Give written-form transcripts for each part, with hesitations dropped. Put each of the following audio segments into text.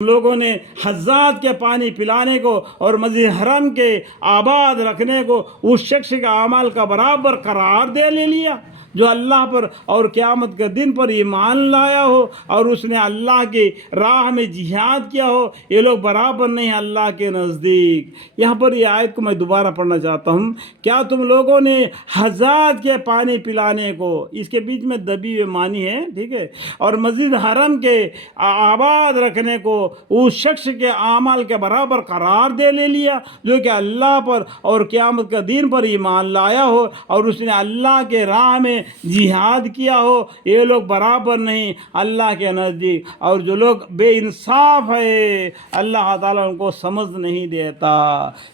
لوگوں نے حجاج کے پانی پلانے کو اور مسجد حرم کے آباد رکھنے کو اس شخص کا اعمال کا برابر قرار دے لے لیا جو اللہ پر اور قیامت کے دن پر ایمان لایا ہو اور اس نے اللہ کی راہ میں جہاد کیا ہو. یہ لوگ برابر نہیں اللہ کے نزدیک. یہاں پر یہ آیت کو میں دوبارہ پڑھنا چاہتا ہوں. کیا تم لوگوں نے حجاج کے پانی پلانے کو، اس کے بیچ میں دبی ہوئے معنی ہے، ٹھیک ہے، اور مسجد حرم کے آباد رکھنے کو اس شخص کے اعمال کے برابر قرار دے لے لیا جو کہ اللہ پر اور قیامت کے دن پر ایمان لایا ہو اور اس نے اللہ کے راہ میں جہاد کیا ہو. یہ لوگ برابر نہیں اللہ کے نزدیک. اور جو لوگ بے انصاف ہے اللہ تعالیٰ ان کو سمجھ نہیں دیتا.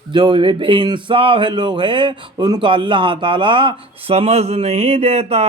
جو بے انصاف لوگ ہیں ان کو اللہ تعالیٰ سمجھ نہیں دیتا.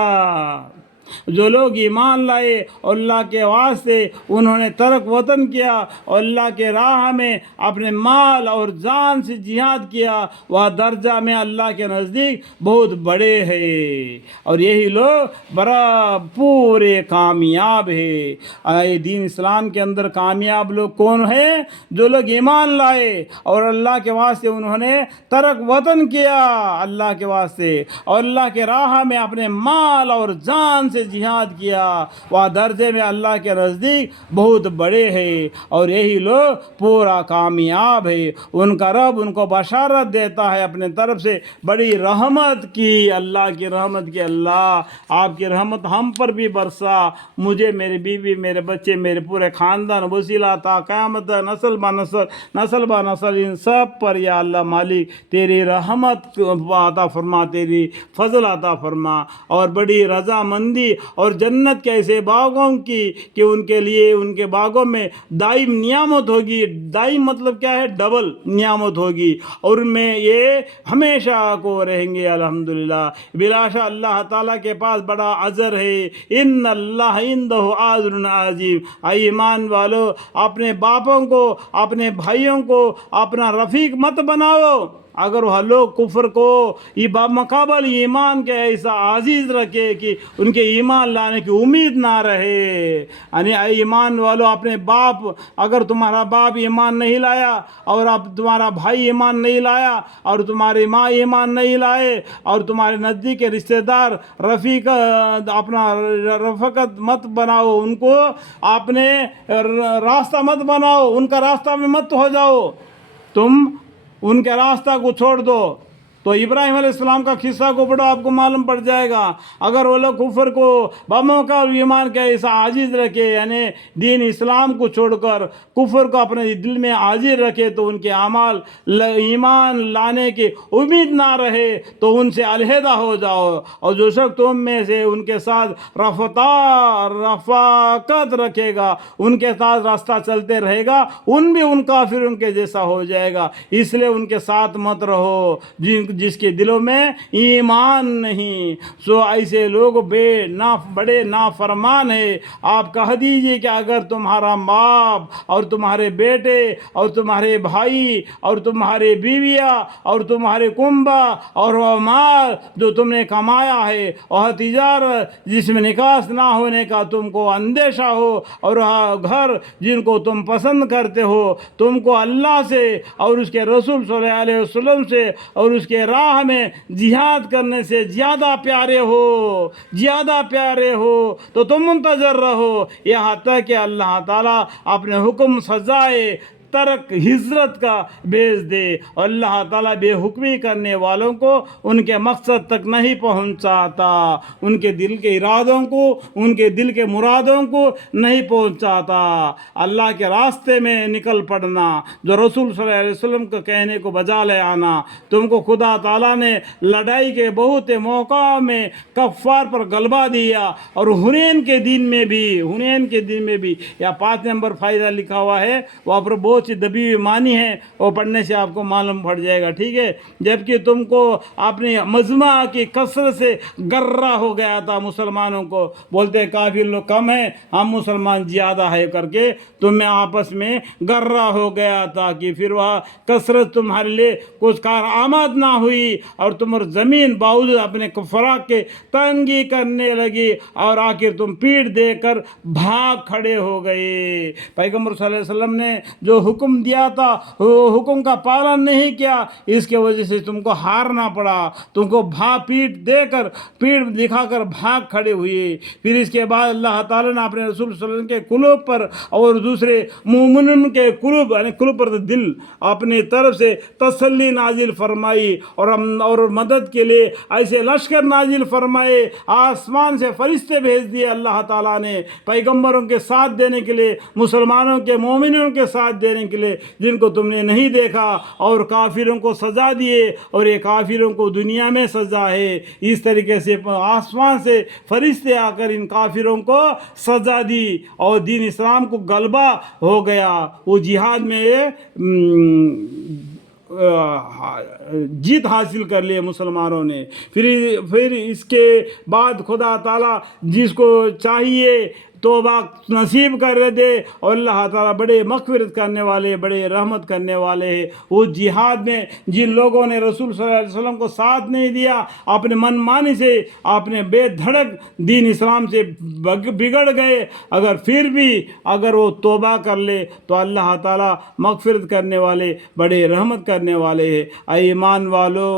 جو لوگ ایمان لائے اور اللہ کے واسطے انہوں نے ترک وطن کیا اور اللہ کے راہ میں اپنے مال اور جان سے جہاد کیا، وہ درجہ میں اللہ کے نزدیک بہت بڑے ہیں اور یہی لوگ بڑا پورے کامیاب ہے. دین اسلام کے اندر کامیاب لوگ کون ہیں؟ جو لوگ ایمان لائے اور اللہ کے واسطے انہوں نے ترک وطن کیا اللہ کے واسطے اور اللہ کے راہ میں اپنے مال اور جان سے جہاد کیا، وہ درجے میں اللہ کے نزدیک بہت بڑے ہیں اور یہی لوگ پورا کامیاب ہے. ان کا رب ان کو بشارت دیتا ہے اپنے طرف سے بڑی رحمت کی. اللہ کی رحمت کی. اللہ آپ کی رحمت ہم پر بھی برسا، مجھے، میری بیوی، میرے بچے، میرے پورے خاندان وسیلہ تا قیامت نسل با نسل، نسل با نسل، ان سب پر یا اللہ مالک تیری رحمت عطا فرما، تیری فضل عطا فرما اور بڑی رضامندی اور جنت کے ایسے باغوں کی کہ ان کے لیے ان کے باغوں میں دائم نعمت ہوگی. دائم مطلب کیا ہے؟ ڈبل نعمت ہوگی اور ان میں یہ ہمیشہ کو رہیں گے. الحمدللہ. بلاشا اللہ تعالیٰ کے پاس بڑا اجر ہے. ان اللہ عنده اجر عظیم. ایمان والو اپنے باپوں کو، اپنے بھائیوں کو اپنا رفیق مت بناؤ. اگر وہ لوگ کفر کو یہ بمقابل ایمان کے ایسا عزیز رکھے کہ ان کے ایمان لانے کی امید نہ رہے. یعنی ایمان والو اپنے باپ، اگر تمہارا باپ ایمان نہیں لایا اور اب تمہارا بھائی ایمان نہیں لایا اور تمہاری ماں ایمان نہیں لائے اور تمہارے نزدیک کے رشتہ دار رفیق اپنا رفقت مت بناؤ، ان کو اپنے راستہ مت بناؤ، ان کا راستہ میں مت ہو جاؤ، تم ان کے راستہ کو چھوڑ دو. تو ابراہیم علیہ السلام کا قصہ کو پڑھو، آپ کو معلوم پڑ جائے گا. اگر وہ لوگ کفر کو بموقع ایمان کے ایسا عاجز رکھے، یعنی دین اسلام کو چھوڑ کر کفر کو اپنے دل میں عاجز رکھے تو ان کے اعمال ایمان لانے کی امید نہ رہے تو ان سے علیحدہ ہو جاؤ. اور جو شخص تم میں سے ان کے ساتھ رفاقت رکھے گا، ان کے ساتھ راستہ چلتے رہے گا، ان بھی ان کافروں کے جیسا ہو جائے گا. اس لیے ان کے ساتھ مت رہو جس کے دلوں میں ایمان نہیں. سو ایسے لوگ بڑے نافرمان ہیں. آپ کہہ دیجئے کہ اگر تمہارا باپ اور تمہارے بیٹے اور تمہارے بھائی اور تمہارے بیویاں اور تمہارے کنبہ اور وہ مال جو تم نے کمایا ہے اور تجارت جس میں نکاس نہ ہونے کا تم کو اندیشہ ہو اور گھر جن کو تم پسند کرتے ہو، تم کو اللہ سے اور اس کے رسول صلی اللہ علیہ وسلم سے اور اس کے راہ میں جہاد کرنے سے زیادہ پیارے ہو تو تم منتظر رہو یہاں تک کہ اللہ تعالیٰ اپنے حکم سزائے ترک ہجرت کا بھیج دے. اور اللہ تعالیٰ بے حکمی کرنے والوں کو ان کے مقصد تک نہیں پہنچاتا، ان کے دل کے ارادوں کو، ان کے دل کے مرادوں کو نہیں پہنچاتا. اللہ کے راستے میں نکل پڑنا، جو رسول صلی اللہ علیہ وسلم کو کہنے کو بجا لے آنا. تم کو خدا تعالیٰ نے لڑائی کے بہت موقعوں میں کفار پر غلبہ دیا اور حنین کے دن میں بھی یا 5 نمبر فائدہ لکھا ہوا ہے، وہاں پر بہت بہت سی دبی ہوئی معنی ہیں، وہ پڑھنے سے آپ کو معلوم پڑ جائے گا، ٹھیک ہے. جبکہ تم کو اپنی مجمع کی کثرت سے گرہ ہو گیا تھا مسلمانوں کو، بولتے کافر لوگ کم ہیں ہم مسلمان زیادہ ہے کر کے تم میں آپس میں گرہ ہو گیا تھا کہ پھر وہ کثرت تمہارے لیے کچھ کارآمد نہ ہوئی اور تمہاری زمین باوجود اپنے فراق کے تنگی کرنے لگی اور آخر تم پیٹ دے کر بھاگ کھڑے ہو گئے. پیغمبر صلی اللہ علیہ وسلم نے جو حکم دیا تھا وہ حکم کا پالن نہیں کیا، اس کی وجہ سے تم کو ہارنا پڑا، تم کو پیٹ دکھا کر بھاگ کھڑے ہوئے. پھر اس کے بعد اللہ تعالیٰ نے اپنے رسول صلی اللہ علیہ وسلم کے قلوب پر اور دوسرے مومنین کے قلوب یعنی قلوب پر دل اپنی طرف سے تسلی نازل فرمائی اور مدد کے لیے ایسے لشکر نازل فرمائے، آسمان سے فرشتے بھیج دیے اللہ تعالیٰ نے پیغمبروں کے ساتھ دینے کے لیے، مسلمانوں کے مومنوں کے ساتھ دینے کے لیے جن کو تم نے نہیں دیکھا، اور کافروں کو سزا دیے اور یہ کافروں کو دنیا میں سزا ہے. اس طریقے سے آسمان سے فرشتے آ کر ان کافروں کو سزا دی اور دین اسلام کو غلبہ ہو گیا. وہ جہاد میں جیت حاصل کر لیے مسلمانوں نے. پھر اس کے بعد خدا تعالیٰ جس کو چاہیے توبہ نصیب کر دے، اور اللہ تعالیٰ بڑے مغفرت کرنے والے، بڑے رحمت کرنے والے ہیں. وہ جہاد میں جن لوگوں نے رسول صلی اللہ علیہ وسلم کو ساتھ نہیں دیا، اپنے من مانی سے اپنے بے دھڑک دین اسلام سے بگڑ گئے، اگر وہ توبہ کر لے تو اللہ تعالیٰ مغفرت کرنے والے، بڑے رحمت کرنے والے ہیں. اے ایمان والو